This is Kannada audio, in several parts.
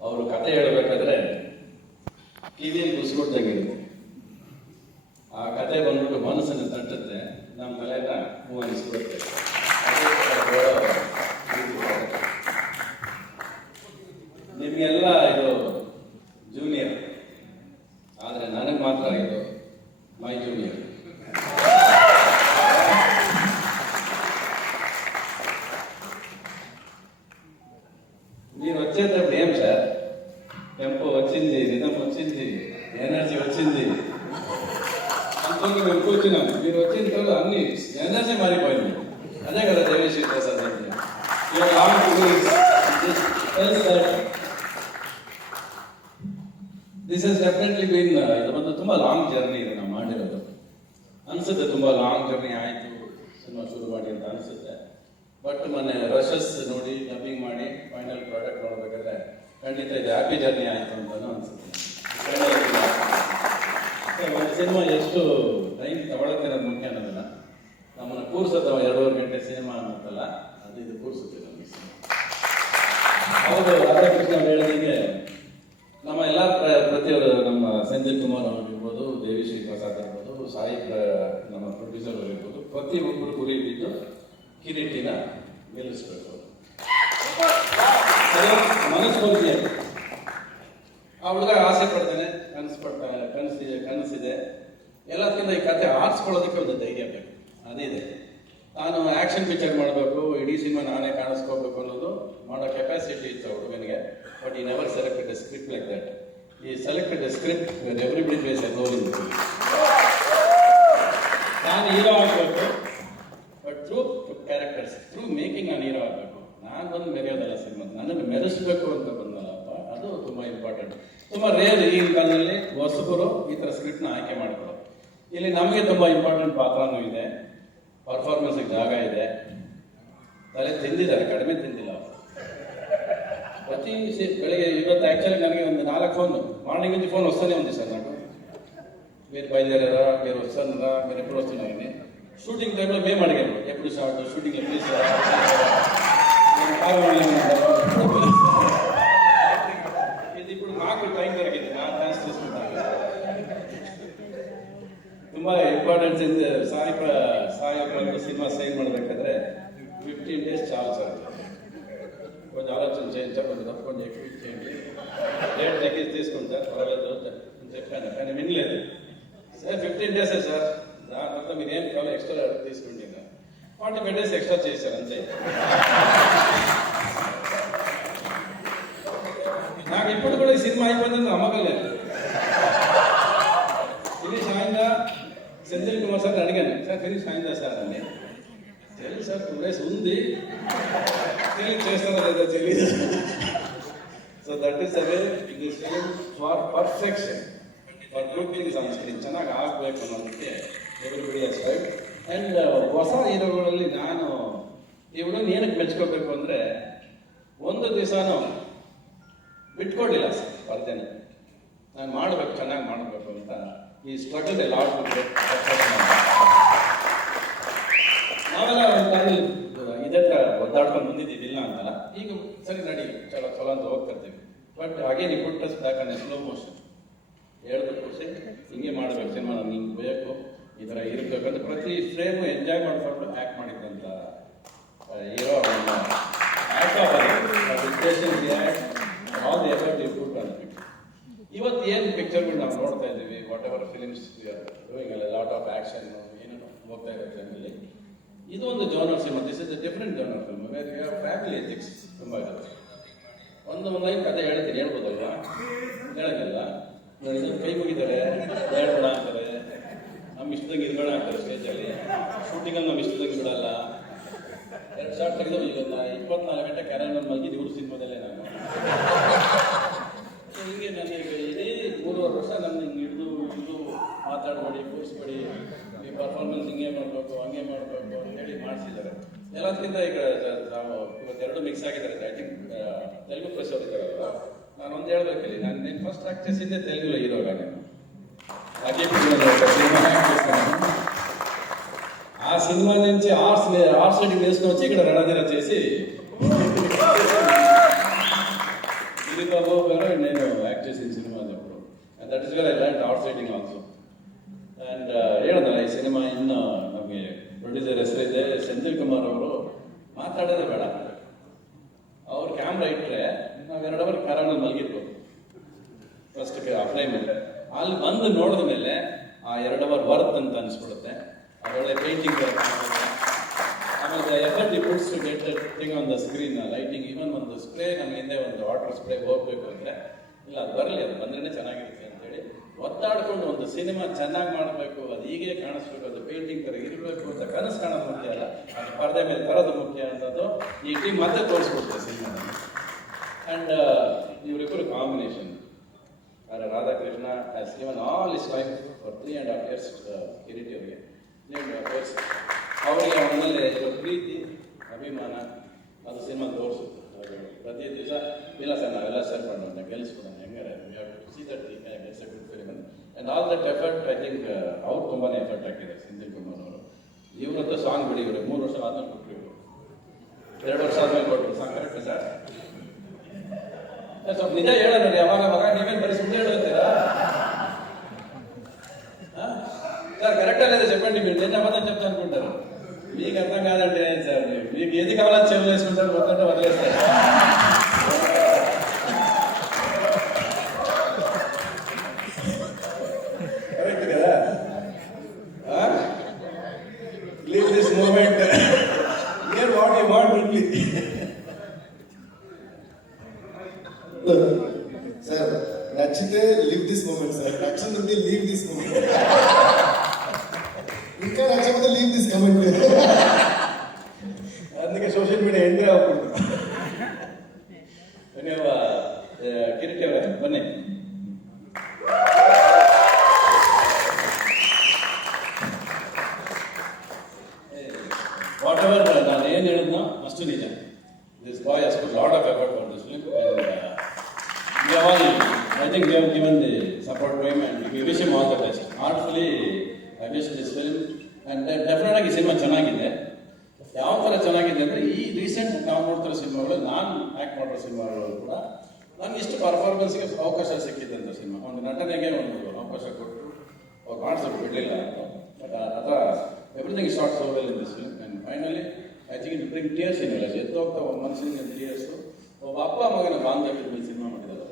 ಅವರು ಕತೆ ಹೇಳಬೇಕಾದ್ರೆ ಕಿವಿಯಲ್ಲಿ ಕುಸ್ಕೊಡ್ದಂಗಿರುತ್ತೆ ಆ ಕತೆ ಬಂದ್ಬಿಟ್ಟು ಮನಸ್ಸನ್ನು ತಟ್ಟುತ್ತೆ, ನಮ್ಮ ತಲೆನ ಹೂ ಕತೆ. ನಿಮಗೆಲ್ಲ ಇದು ಜೂನಿಯರ್ ಆದರೆ ನನಗೆ ಮಾತ್ರ ಇದು my junior revision as an India. Is that this is definitely been ಇದು ಒಂದು ಲಾಂಗ್ ಜರ್ನಿ ಇದೆ ನಾವು ಮಾಡಿರೋದು. ಅನ್ಸುತ್ತೆ ತುಂಬಾ ಲಾಂಗ್ ಜರ್ನಿ ಆಯ್ತು, ಸಿನಿಮಾ ಶುರು ಮಾಡಿ ಅಂತ ಅನ್ಸುತ್ತೆ. ಬಟ್ ಮೊನ್ನೆ ರಶಸ್ ನೋಡಿ ಡಬ್ಬಿಂಗ್ ಮಾಡಿ ಫೈನಲ್ ಪ್ರಾಡಕ್ಟ್ ನೋಡ್ಬೇಕಾದ್ರೆ ಖಂಡಿತ ಇದು ಹ್ಯಾಪಿ ಜರ್ನಿ ಆಯಿತು ಅನ್ಸುತ್ತೆ. ಅನಿಸುತ್ತೆ ಸಿನಿಮಾ ಎಷ್ಟು ಟೈಮ್ ತಗೊಳತ್ತೆ ಅನ್ನೋದು ಮುಖ್ಯ ನಮ್ಮನ್ನು ಅಥವಾ ಎರಡೂವರೆ ಗಂಟೆ ಸಿನಿಮಾ ಅನ್ನತ್ತಲ್ಲ, ಅದು ಇದು ಕೂರ್ಸುತ್ತೆ ನಮಗೆ ಹೌದು, ರಾಧಾಕೃಷ್ಣ ಹೇಳಿದಂಗೆ ನಮ್ಮ ಎಲ್ಲ ಪ್ರ- ಪ್ರತಿಯೊಬ್ಬರು, ನಮ್ಮ ಸಂಜಯ್ ಕುಮಾರ್ ಅವರಿರ್ಬೋದು ದೇವಿಶ್ರೀ ಪ್ರಸಾದ್ ಇರ್ಬೋದು, ಸಾಯಿ ನಮ್ಮ ಪ್ರೊಡ್ಯೂಸರ್ ಅವರಿರ್ಬೋದು ಪ್ರತಿಯೊಬ್ಬರು ಗುರಿ ಬಿದ್ದು ಕಿರೀಟಿನ ಗೆಲ್ಲಿಸ್ಬೇಕು ಮನಸ್ಸು ಮನಸ್ಫೂರ್ತಿ ಆ ಹುಡುಗ ಆಸೆ ಪಡ್ತಾನೆ, ಕನಸು ಪಡ್ತಾ ಕನಸಿದೆ ಕನಸಿದೆ ಎಲ್ಲದಕ್ಕಿಂತ ಈ ಕತೆ ಆರಿಸ್ಕೊಳ್ಳೋದಕ್ಕೆ ಒಂದು ಧೈರ್ಯ ಬೇಕು. ಅದಿದೆ ನಾನು ಆಕ್ಷನ್ ಪಿಕ್ಚರ್ ಮಾಡಬೇಕು, ಇಡೀ ಸಿನಿಮಾ ನಾನೇ ಕಾಣಿಸ್ಕೋಬೇಕು ಅನ್ನೋದು ಮಾಡೋ ಕೆಪಾಸಿಟಿ ಇತ್ತು ಹುಡುಗನಿಗೆ. ಬಟ್ ಈ never selected script like that ಈ selected script everybody plays a ನಾನು ಹೀರೋ ಆಗಬೇಕು but through characters through making ನಾನು ಹೀರೋ ಆಗಬೇಕು. ನಾನು ಬಂದು ಮೆರೆಯೋದಲ್ಲ ಸಿನಿಮಾ ನನ್ನನ್ನು ಮೆರೆಸ್ಬೇಕು ಅಂತ ಬಂದಲ್ಲಪ್ಪ ಅದು ತುಂಬ ಇಂಪಾರ್ಟೆಂಟ್ ತುಂಬ ರೇರ್ ಈಗಿನ ಕಾಲದಲ್ಲಿ ಹೊಸಬರು ಈ ಥರ ಸ್ಕ್ರಿಪ್ಟ್ನ ಆಯ್ಕೆ ಮಾಡ್ಕೊಳ್ಳೋದು ಇಲ್ಲಿ ನಮಗೆ ತುಂಬ ಇಂಪಾರ್ಟೆಂಟ್ ಪಾತ್ರನೂ ಇದೆ. ಪರ್ಫಾರ್ಮೆನ್ಸ್ಗೆ ಜಾಗ ಇದೆ ತಲೆ ತಿಂದಿದ್ದಾರೆ ಕಡಿಮೆ ತಿಂದಿಲ್ಲ ಅವ್ರು. ಪ್ರತಿ ಸಿ- ಬೆಳಿಗ್ಗೆ ಇವತ್ತು ಆ್ಯಕ್ಚುಲಿ ನನಗೆ ಒಂದು ನಾಲ್ಕು ಫೋನ್ మార్నింగ్ నుంచి ఫోన్ వస్తూనే ఉంది సార్ నాకు మీరు బయలుదేరారా మీరు వస్తున్నారా మీరు ఎప్పుడు వస్తున్నారని షూటింగ్ టైంలో మేము అడిగాము ఎప్పుడు స్టార్ట్ షూటింగ్ ఎప్పుడు ఫార్టీ ఫైవ్ డేస్ ఎక్స్ట్రా చేశారు అంతే నాకు ఇప్పుడు కూడా ఈ సినిమా అయిపోయిందని నమ్మకం లేదు ఫినిష్ అయిందా సెంధిల్ కుమార్ సార్ అడిగాను సార్ ఫినిష్ అయిందా సార్ అని తెలియదు సార్ టూ డేస్ ఉంది తెలియదు చేస్తారో లేదో తెలియదు so that is the way it is film for perfection for looking on screen ಚೆನ್ನಾಗಿ ಆಗಬೇಕು ಅನ್ನೋದಕ್ಕೆ ಎವ್ರಿಬಡಿ ಹಸ್ ರೈಟ್ ಆ್ಯಂಡ್ ಹೊಸ ಹೀರೋಗಳಲ್ಲಿ ನಾನು ಹುಡುಗನ ಏನಕ್ಕೆ ಮೆಚ್ಕೋಬೇಕು ಅಂದರೆ ಒಂದು ದಿವಸನೂ ಬಿಟ್ಕೊಡ್ಲಿಲ್ಲ ಸ್ಪರ್ಧೆನ. ನಾನು ಮಾಡಬೇಕು, ಚೆನ್ನಾಗಿ ಮಾಡಬೇಕು ಅಂತ ಈ ಸ್ಟ್ರಗಲ್ ಎಲ್ಲ ನಾವೆಲ್ಲ ಒಂದು ಕಾಲದಲ್ಲಿ ಇದೇ ಥರ ಒದ್ದಾಡ್ಕೊಂಡು ಬಂದಿದ್ದೀವಿ ಅಂತ ಈಗ ಸರಿ ನಡಿ, ಚಲೋ ಚಲೋ ಅಂತ ಹೋಗ್ತಿರ್ತೀವಿ. ಬಟ್ ಹಾಗೆ ನೀವು ಕೊಟ್ಟ ಅನ್ ಸ್ಲೋ ಮೋಷನ್ ಹೇಳಿದ ಖುಷಿ ಹಿಂಗೆ ಮಾಡಬೇಕು ಸಿನಿಮಾ ನಮ್ಗೆ ಬೇಕು. ಈ ಥರ ಇರ್ಬೇಕಂತ ಅಂತ ಪ್ರತಿ ಫ್ರೇಮು ಎಂಜಾಯ್ ಮಾಡಿಕೊಂಡು act ಮಾಡಿದ್ದಂತ act all the effort you put ಇವತ್ತು ಏನು ಪಿಕ್ಚರ್ಗಳು ನಾವು ನೋಡ್ತಾ ಇದ್ದೀವಿ? Whatever films doing a lot of action ಏನು ಹೋಗ್ತಾ ಇರೋ ಟೈಮಲ್ಲಿ ಇದು ಒಂದು genre cinema this is a different genre film family ethics ತುಂಬ ಇರುತ್ತೆ ಒಂದು ಒಂದು ಲೈನ್ ಕತೆ ಹೇಳ್ತೀನಿ. ಹೇಳ್ಬೋದಲ್ವಾ? ಹೇಳಂಗಿಲ್ಲ ಕೈ ಮುಗಿತಾರೆ. ಹೇಳ್ಬೋಣ ಅಂತಾರೆ. ನಮ್ಮ ಇಷ್ಟದಂಗೆ ಇದು ಮಾಡ್ತಾರೆ ಸ್ಟೇಜಲ್ಲಿ ಶೂಟಿಂಗಲ್ಲಿ ನಮ್ಮ ಇಷ್ಟದಾಗ ಬಿಡಲ್ಲ. ಎರಡು ಶಾರ್ಟ್ ತೆಗೆದು ಇವತ್ತು ಇಪ್ಪತ್ನಾಲ್ಕು ಗಂಟೆ ಕ್ಯಾರಲ್ ಮಲಗಿ ಇವರು ಸಿನಿಮಾದಲ್ಲೇ ನಾನು. ಹಿಂಗೆ ನನಗೆ ಇಡೀ ಮೂರುವರೆ ವರ್ಷ ನನ್ನ ಹಿಂಗೆ ಹಿಡಿದು ಇದು ಮಾತಾಡಬೇಡಿ, ಕೂರಿಸ್ಬೇಡಿ, ಈ ಪರ್ಫಾರ್ಮೆನ್ಸ್ ಹಿಂಗೆ ಮಾಡಬೇಕು, ಹಂಗೆ ಮಾಡಬೇಕು ಅಂತೇಳಿ ಮಾಡಿಸಿದ್ದಾರೆ. ಎಲ್ಲದಕ್ಕಿಂತ ಈಗ ನಾವು ಇವತ್ತೆರಡು ಮಿಕ್ಸ್ ಆಗಿದ್ದಾರೆ. ಐ ತೆಲುಗು ಪ್ರೆಸ್ ಅವ್ರು ನಾನು ಒಂದು ಹೇಳ್ಬೇಕಲ್ಲಿ ನಾನು ಫಸ್ಟ್ ಆ್ಯಕ್ಟ್ರೆಸ್ ಇದ್ದೆ ತೆಲುಗು ಇರೋವಾಗ అని చెప్పి నేను ఒక సినిమా చేశాను. ఆ సినిమా నుంచి ఆర్ట్స్ ఆర్ట్స్ రెడ్డి వేసుకొని వచ్చి ఇక్కడ రణధీర చేసి దీనితో నేను యాక్ట్ చేసిన సినిమా అప్పుడు. That is well I arts writing also and ಹೇಳಿದ್ರೆ ಈ ಸಿನಿಮಾ ಇನ್ನು ನಮಗೆ ಪ್ರೊಡ್ಯೂಸರ್ ಹೆಸರಿದೆ ಸಂಜೀವ್ ಕುಮಾರ್ ಅವರು ಮಾತಾಡೋದೇ ಬೇಡ ಅವ್ರು ಕ್ಯಾಮ್ರಾ ಇಟ್ಟರೆ ನಾವೆರಡವರ್ ಕಾರಣಲ್ಲಿ ಮಲಗಿರ್ಬೋದು ಫಸ್ಟ್ ಅಪ್ಲೈ ಮೇಲೆ ಬಂದು ನೋಡಿದ ಮೇಲೆ, ಆ ಎರಡು ಅವರ್ ವರ್ತ್ ಅಂತ ಅನಿಸ್ಬಿಡುತ್ತೆ. ಅದೊಳ್ಳೆ ಪೇಂಟಿಂಗ್ ಆಮೇಲೆ effort puts to get thing on the screen lighting even ಒಂದು ಸ್ಪ್ರೇ ನಮ್ಮ ಹಿಂದೆ ಒಂದು ವಾಟರ್ ಸ್ಪ್ರೇ ಹೋಗಬೇಕು ಅಂದರೆ, ಇಲ್ಲ, ಅದು ಬರಲಿ, ಅದು ಬಂದ್ರೆ ಚೆನ್ನಾಗಿರುತ್ತೆ ಅಂತೇಳಿ ಒತ್ತಾಡ್ಕೊಂಡು ಒಂದು ಸಿನಿಮಾ ಚೆನ್ನಾಗಿ ಮಾಡಬೇಕು, ಅದು ಹೀಗೆ ಕಾಣಿಸ್ಬೇಕು, ಅದು ಪೇಂಟಿಂಗ್ ತರ ಇರಬೇಕು ಅಂತ ಕನಸು ಕಾಣೋದು ಮುಖ್ಯ ಅಲ್ಲ. ಅದು ಪರದೆ ಮೇಲೆ ತರೋದು ಮುಖ್ಯ ಅಂತದ್ದು ಈ ಟೀಮ್ ಮತ್ತೆ ತೋರಿಸ್ಬಿಡ್ತಾರೆ ಸಿನಿಮಾ ಅಂಡ್ ಇವರಿಬ್ಬರು combination Radhakrishna has given all is life for three and half years Kireeti ಅವರಿಗೆ ತ್ರೀ ಆ್ಯಂಡ್ ಹಾಫ್ ಇಯರ್ಸ್ ಅವರಿಗೆ ಅವನಲ್ಲಿ ಪ್ರೀತಿ, ಅಭಿಮಾನ, ಅದು ಸಿನಿಮಾ ತೋರಿಸುತ್ತೆ. ಪ್ರತಿ ದಿವಸ ಇಲ್ಲ ನಾವೆಲ್ಲ ಸೇರ್ ಮಾಡೋಣ ಗೆಲ್ಲಿಸ್ಬಿಡೋಣ ಹೆಂಗಾರೆ see that ಗೆಲ್ಸ್ good film and all that effort I think ಅವ್ರು ತುಂಬಾ ಎಫರ್ಟ್ ಹಾಕಿದ್ದಾರೆ ಸಿಂಧಿಲ್ ಕುಮಾರ್ ಅವರು. ಇವ್ರದ್ದು ಸಾಂಗ್ ಬಿಡಿ ಇವರು ಮೂರು ವರ್ಷ ಆದ್ಮೇಲೆ ಕೊಟ್ಟರು ಎರಡು ವರ್ಷ ಆದ್ಮೇಲೆ ಕೊಟ್ಟರು ಸಾಂಗ್ ಕರೆಕ್ಟ್ ಸರ್ ಸ್ವಲ್ಪ ನಿಜ ಹೇಳೋಣ ರೀ ಅವಾಗ ಅವಾಗ ನೀವೇನು ಬರೀ ಸುಮ್ಮನೆ ಹೇಳ್ತೀರಾ సార్ కరెక్టా లేదా చెప్పండి మీరు నేను అబద్ధం చెప్తా అనుకుంటారు మీకు అర్థం కాదంటే ఏంటి సార్ మీరు మీకు ఏది కావాలని చెవులు వేసుకుంటారు మొత్తం వదిలేస్తారు సార్ నచ్చితే లివ్ దిస్ మూమెంట్ సార్. నచ్చింది లీవ్ దిస్ మూమెంట్ ఇంకా నచ్చకపోతే లీవ్ దిస్ కమెంట్ ಥರ ಚೆನ್ನಾಗಿದೆ ಅಂದರೆ ಈ ರೀಸೆಂಟ್ ನಾವು ನೋಡ್ತಿರೋ ಸಿನಿಮಾಗಳು ನಾನು ಆ್ಯಕ್ಟ್ ಮಾಡಿರೋ ಸಿನಿಮಾಗಳು ಕೂಡ ನನಗೆ ಇಷ್ಟು ಪರ್ಫಾರ್ಮೆನ್ಸ್ಗೆ ಅವಕಾಶ ಸಿಕ್ಕಿದ್ದಂಥ ಸಿನಿಮಾ ಒಂದು ನಟನೆಗೆ ಒಂದು ಅವಕಾಶ ಕೊಟ್ಟರು ಅವ್ರು ಕಾಣಿಸೋದು ಬಿಡಲಿಲ್ಲ ಬಟ್ ಅಥವಾ everything short so well in this film and finally I think it bring tears in ಇಲ್ಲ ಎದ್ದು ಹೋಗ್ತಾ ಒಬ್ಬ ಮನಸ್ಸಿನ ಟಿಯರ್ಸು ಒಬ್ಬ ಅಪ್ಪ ಮಗನ ಬಾಂಧವ್ಯದ ಮೇಲೆ ಸಿನಿಮಾ ಮಾಡಿದ್ದಾರೆ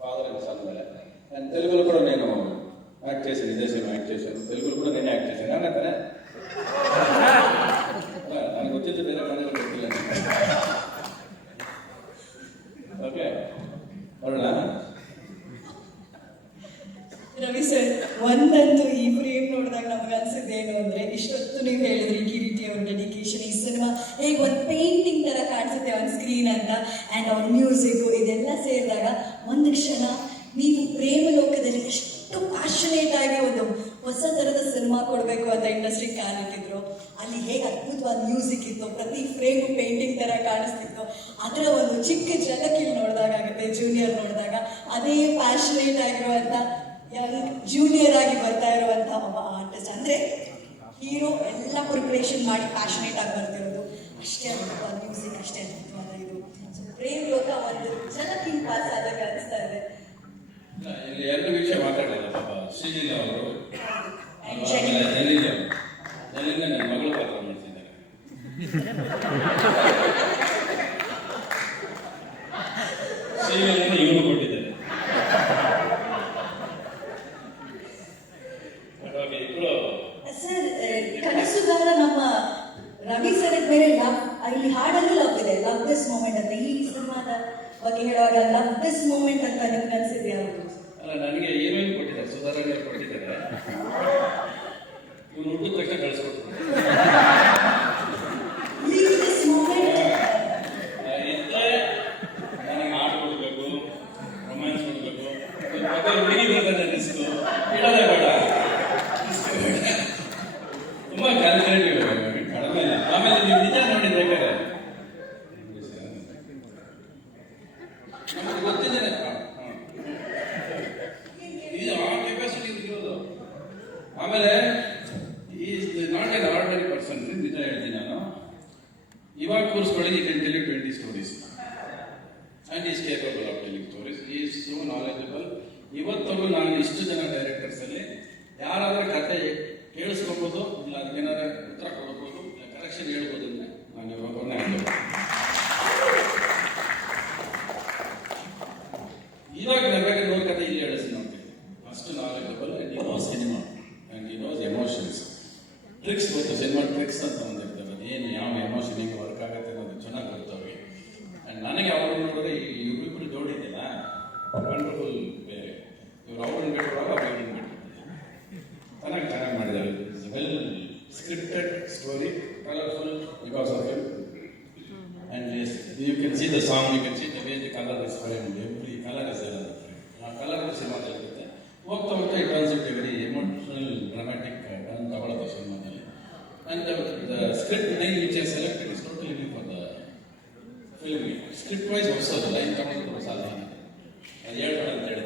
ఫాదర్ అండ్ సన్ ಮೇಲೆ అండ్ తెలుగులో కూడా నేను యాక్ట్ చేశాను ఇదే సినిమా యాక్ట్ చేశాను తెలుగులో కూడా నేనే యాక్ట్ చేశాను అని ಒಂದು ಪೇಂಟಿಂಗ್ ತರ ಕಾಣಿಸುತ್ತೆ ಒಂದು ಸ್ಕ್ರೀನ್ ಅಂತ ಅಂಡ್ ಅವ್ರ ಮ್ಯೂಸಿಕ್ ಇದೆಲ್ಲ ಸೇರಿದಾಗ ಒಂದು ಕ್ಷಣ ನೀವು ಪ್ರೇಮ ಲೋಕದಲ್ಲಿ ಎಷ್ಟು ಪ್ಯಾಷನೇಟ್ ಆಗಿ ಒಂದು ಹೊಸ ತರದ ಸಿನಿಮಾ ಕೊಡಬೇಕು ಅಂತ ಇಂಡಸ್ಟ್ರಿ ಕಾಣುತ್ತಿದ್ರು, ಅಲ್ಲಿ ಹೇಗೆ ಅದ್ಭುತವಾದ ಮ್ಯೂಸಿಕ್ ಇತ್ತು, ಪ್ರತಿ ಫ್ರೇಮ್ ಪೇಂಟಿಂಗ್ ತರ ಕಾಣಿಸ್ತಿತ್ತು, ಅದರ ಒಂದು ಚಿಕ್ಕ ಜಲಕ್ಕೆ ನೋಡಿದಾಗ, ಆಗುತ್ತೆ ಜೂನಿಯರ್ ನೋಡಿದಾಗ, ಅದೇ ಪ್ಯಾಷನೇಟ್ ಆಗಿರುವಂತ, ಯಾರು ಜೂನಿಯರ್ ಆಗಿ ಬರ್ತಾ ಇರುವಂಥ ಆರ್ಟಿಸ್ಟ್ ಅಂದ್ರೆ ಹೀರೋ ಎಲ್ಲ ಪ್ರಿಪ್ರೇಷನ್ ಮಾಡಿ ಪ್ಯಾಷನೇಟ್ ಆಗಿ ಬರ್ತಿರೋದು. ಅಷ್ಟೇ ಅದ್ಭುತವಾದ ಮ್ಯೂಸಿಕ್ ಅಷ್ಟೇ ಅದ್ಭುತವಾದ ಇದು. ಸೊ ಪ್ರೇಮ್ ಲೋಕ ಒಂದು ಜನಕ್ಕಿಂಗ್ ಪಾಸ್ ಆದಾಗ ಅನಿಸ್ತಾ ಇದೆ. ಇಲ್ಲಿ ಎರಡು ವಿಷಯ ಮಾತಾಡಲ್ಲ ಪಾಪ ಶ್ರೀಜಿತ್ ಅವರು. ಆಮೇಲೆ Jenny. ಜಲೀಲ್ ಅವರು ಜಲೀಲ್ ನನ್ನ ಮಗಳು ಪಾತ್ರ ಮಾಡ್ತಿದ್ದಾರೆ ಕೊಟ್ಟಿದ್ದಾರೆ ಓಕೆ ಇಬ್ಬರು ಸರ್ ಕನಸುಗಾರ ನಮ್ಮ ರವಿ ಸರ್ ಬೇರೆ ಲವ್ ಇಲ್ಲಿ ಹಾಡಲ್ಲಿ ಲವ್ ಇದೆ ಲವ್ ದಿಸ್ ಮೂಮೆಂಟ್ ಅಂತ ಈ ಸಿನಿಮಾದ ಬಗ್ಗೆ ಹೇಳುವಾಗ ಲವ್ ದಿಸ್ ಮೂಮೆಂಟ್ ಅಂತ ನಿಮ್ಗೆ ಅನ್ಸಿದೆ ಯಾವುದು? ಅಲ್ಲ ನನಗೆ ಏನೇನು ಕೊಟ್ಟಿದ್ದಾರೆ? ಸುಧಾರಣೆ ಕೊಟ್ಟಿದ್ದಾರೆ. ಇವ್ರು ಹುಟ್ಟಿದ ತಕ್ಷಣ ಕಳಿಸ್ಕೊಡ್ತಾರೆ ಲೀವ್ ದಿಸ್ ಮೂಮೆಂಟ್ ನನಗೆ ಹಾಡು ಕೊಡಬೇಕು ರೊಮ್ಯಾನ್ಸ್ ಬರ್ತಾರೆ ರಿಸ್ಕು ಇಡೋದೇ ಬೇಡ. ಇವಾಗ Korswadi, he can tell stories 20 stories. And he is capable of so stories. He ನಾನು ಇಷ್ಟು ಜನ ಡೈರೆಕ್ಟರ್ಸ್ ಅಲ್ಲಿ ಯಾರಾದರೂ ಕತೆ ಕೇಳಿಸ್ಕೋಬಹುದು ಇಲ್ಲ ಏನಾದ್ರೂ ಉತ್ತರ ಕೊಡಬಹುದು ಕರೆಕ್ಷನ್ ಹೇಳ್ಬೋದು ನಾನು ಇವಾಗ ಇವಾಗ ನಮಗೆ ನೋ ಕತೆ ಇಲ್ಲಿ ಹೇಳಿಸಿ ನಮಗೆ. First knowledgeable and knows cinema and knows emotions tricks ಗೊತ್ತು ಸಿನಿಮಾ ಟ್ರಿಕ್ಸ್ ಅಂತ. Can see the song you can see the way the colour is framed every colour is ಎಲ್ಲ ಆ ಕಲರ್ ಸಿನಿಮಾದಲ್ಲಿ ಇರುತ್ತೆ ಹೋಗ್ತಾ ಹೋಗ್ತಾ it turns it very emotional dramatic turn ತಗೊಳ್ಳೋದು ಸಿನಿಮಾದಲ್ಲಿ and the script line which I selected is totally new for the film script wise ಹೊಸದು ಲೈನ್ ತಗೊಂಡು ಹೊಸ ಲೈನ್ ಅದು ಹೇಳ್ಬೇಡ ಅಂತ ಹೇಳಿದ್ದಾರೆ